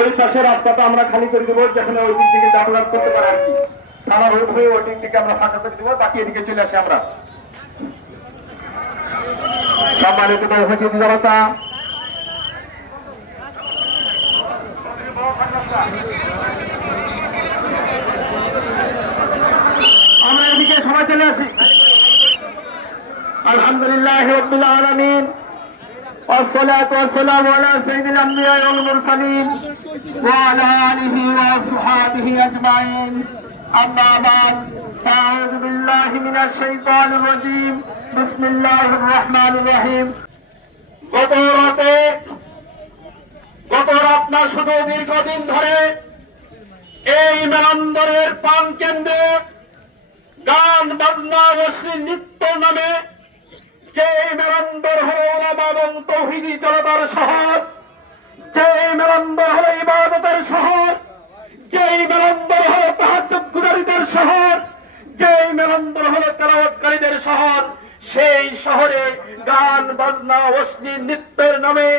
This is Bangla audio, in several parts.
ওই পাশের রাস্তাটা আমরা খালি করে দেবো যেখানে ওই দিক থেকে যাতায়াত করতে পারে আর কি থানা রোড হয়ে ওই দিক থেকে আমরা ফাঁকা করে দেবো বাকি এদিকে চলে আসি আমরা সম্মানিত উপস্থিতি জনতা আমরা এদিকে সবাই চলে আসি আলহামদুলিল্লাহ রব্বুল আলামিন والصلاة والسلام على سيد الأنبياء والمرسلين وعلى آله وصحابه أجمعين أما بعد فأعوذ بالله من الشيطان الرجيم بسم الله الرحمن الرحيم গত রাতে গত রাত না শুধু দীর্ঘদিন ধরে এই মেলন্দরের পান কেন্দ্রে গান বাজনা রশ্মি নৃত্য নামে যে মেলন্দর হল ওলামা এবং তৌহিদি জনতার শহর যে মেলন্দর হল ইবাদতের শহর যে মেলন্দর হল তাহাজ্জুদ গুজারিদের শহর যে মেলন্দর হল তেলাওয়াতকারীদের শহর, সেই শহরে গান, বাজনা অশ্লীল নৃত্যের নামে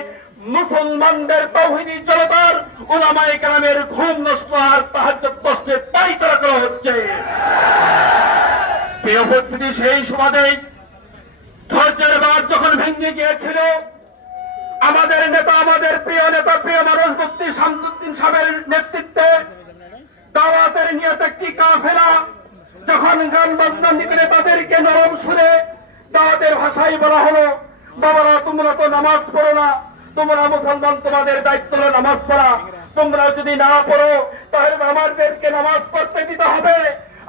মুসলমানদের তৌহিদি জনতার ওলামায়ে কেরামের ঘুম নষ্ট আর তাহাজ্জুদ কষ্টে পাইতারা করা হচ্ছে। উপস্থিতি, সেই সুবাদেই ধৈর্যের বাদ যখন ভেঙে গিয়েছিল নেতা, আমাদের প্রিয় নেতা, প্রিয় মানুষ মুক্তি শামসুদ্দিন সাহেবের নেতৃত্বে দাওয়াতের নিয়ত একটি কাফেলা যখন গান বাজনা নিকলে তাদেরকে নরম সুরে দাওয়াতের ভাষায় বলা হলো, বাবারা, তোমরা তো নামাজ পড়ো না, তোমরা মুসলমান, তোমাদের দায়িত্ব হলো নামাজ পড়া। তোমরা যদি না পড়ো, তাহলে আমাদেরকে নামাজ পড়তে দিতে হবে।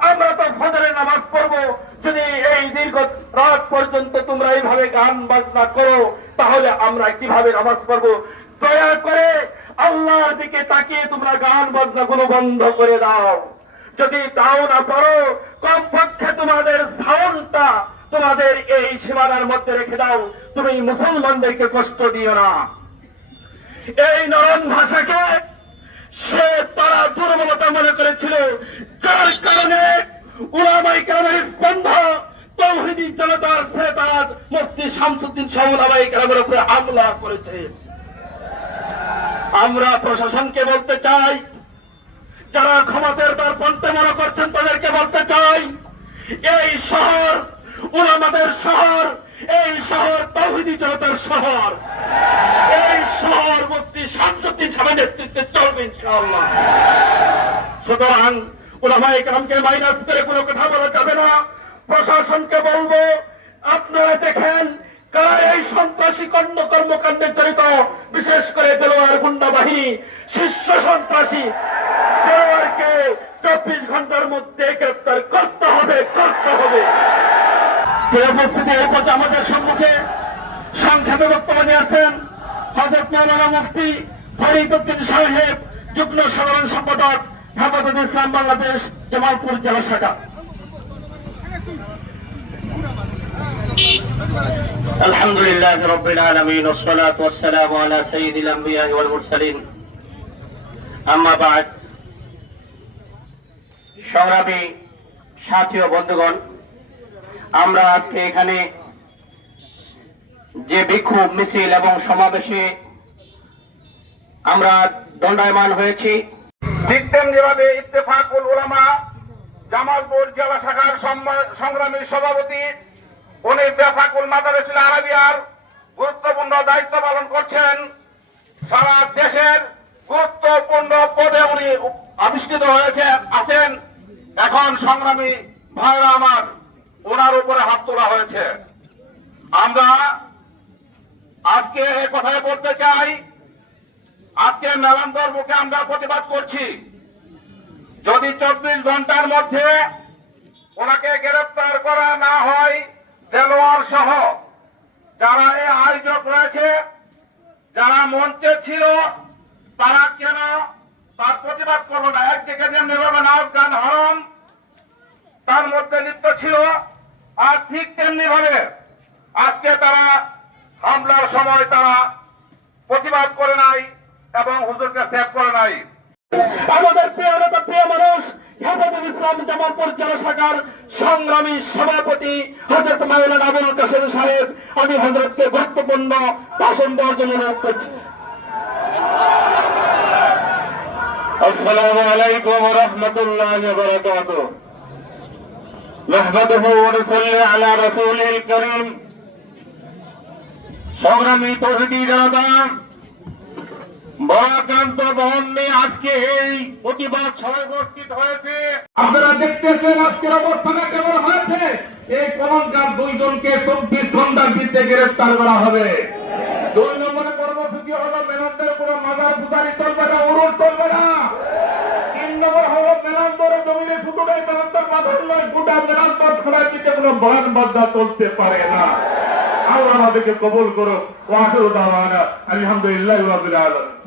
আমরা তো ফজরের নামাজ পড়ব। যদি এই দীর্ঘ রাত পর্যন্ত তোমরা এইভাবে গান বাজনা করো, তাহলে আমরা কীভাবে নামাজ পড়ব? দয়া করে আল্লাহর দিকে তাকিয়ে তোমরা গান বাজনা গুলো বন্ধ করে দাও। যদি তাও না পারো, কমপক্ষে তোমাদের সাউন্ডটা তোমাদের এই সীমানার মধ্যে রেখে দাও। তুমি মুসলমানদেরকে কষ্ট দিও না। এই নরম ভাষাকে সে তারা দুর্বলতা মনে করেছিল, যার কারণে উলামাই কালামের স্পন্ধ তৌহিদি জনতার ফেতাজ মুফতি শামসুদ্দিন শাহ উলামাই কালামের উপরে হামলা করেছে। আমরা প্রশাসনকে বলতে চাই, যারা ক্ষমতার তার পন্থে মনে করছেন তাদেরকে বলতে চাই, এই শহর উলামাদের শহর, এই শহর তৌহিদি জনতার শহর, এই শহর মুক্তি শামসুদ্দিন সাহেবের নেতৃত্বে চলবে ইনশাআল্লাহ। সুতরাং ওলামাই কামকে মাইনাস করে কোনো কথা বলা যাবে না। প্রশাসনকে বলব, আপনারা দেখেন কারা এই সন্ত্রাসী কর্ম কর্মকাণ্ডে জড়িত, বিশেষ করে দেলোয়ার গুন্ডা বাহিনী, শীর্ষ সন্ত্রাসী। দেলোয়ারকে চব্বিশ ঘণ্টার মধ্যে গ্রেপ্তার করতে হবে করতে হবে। আমাদের সম্মুখে? সংক্ষেপে বক্তব্য নিয়ে আসেন হজরত মৌলানা মুফতি ফরিদুদ্দিন সাহেব, যুগ্ম সাধারণ সম্পাদক হেফাজত ইসলাম বাংলাদেশ, জামালপুর জেলা শাখা। الحمد لله رب العالمين والصلاة والسلام على سيد الأنبياء والمرسلين أما بعد সংগ্রামী সাথী ও বন্ধুগণ আমরা আজকে এখানে যে বিক্ষোভ মিছিল এবং সমাবেশে আমরা দণ্ডায়মান হয়েছি ঠিক তেমনি ভাবে ইত্তেফাকুল ওলামা জামালপুর জেলা শাখার সংগ্রামী সভাপতি উনি বেফাকুল মাদারেসুল আরবিয়ার গুরুত্বপূর্ণ দায়িত্ব পালন করছেন। সারা দেশের গুরুত্বপূর্ণ পদে উনি আবিষ্কৃত হয়েছে আছেন। এখন সংগ্রামী ভাইরা আমার, ওনার উপরে হাত তোলা হয়েছে। আমরা আজকে এ কথাই বলতে চাই, আজকে মেলান্দর মুখে আমরা প্রতিবাদ করছি। যদি চব্বিশ ঘণ্টার মধ্যে ওনাকে গ্রেপ্তার করা না হয়, দেলোয়ার সহ যারা এই আয়োজক রয়েছে, যারা মঞ্চে ছিল, তারা কেন তার প্রতিবাদ করল না? একদিকে যেমনি ভাবে নাচ গান হরম তার মধ্যে লিপ্ত ছিল, আর ঠিক তেমনি ভাবে আজকে তারা হামলার সময় তারা প্রতিবাদ করে নাই এবং হুজুরকে সেভ করে নাই। আমাদের প্রিয় নেতা প্রিয় মানুষ হেফাজুল ইসলাম জামালপুর জেলা শাখার সংগ্রামী সভাপতি হজরত মাওলান আবুল কাসেম সাহেব আমি হজরতকে গুরুত্বপূর্ণ ভাষণ দেওয়ার জন্য অনুরোধ করছি السلام عليكم ورحمة الله وبركاته نحمده ونصلي على رسوله الكريم সংগ্রামী তৌহিদি জনতা বরাকান্ত বহন নিয়ে আজকে এই প্রতিবাদ সভায় উপস্থিত হয়েছে। আপনারা দেখতেছেন আজকের অবস্থানে কেমন হয়েছে? এই কলঙ্কার দুইজনকে চব্বিশ ঘণ্টার ভিত্তিতে গ্রেফতার করা হবে। দুই নম্বরে কর্মসূচি হলো মেনন্দের কোনো মাজার পূজারি চলবে না উরুল চলবে না। তিন নম্বর হলো মেলান্তরে জমিনে শুধু নয় মেলান্তর মাথার নয়, গোটা মেলান্তর খেলার দিকে কোনো বয়ান বাধ্যা চলতে পারে না। আল্লাহ আমাদেরকে কবুল করো ওয়াহির দাওয়ানা। আলহামদুলিল্লাহ রাব্বিল আলামিন।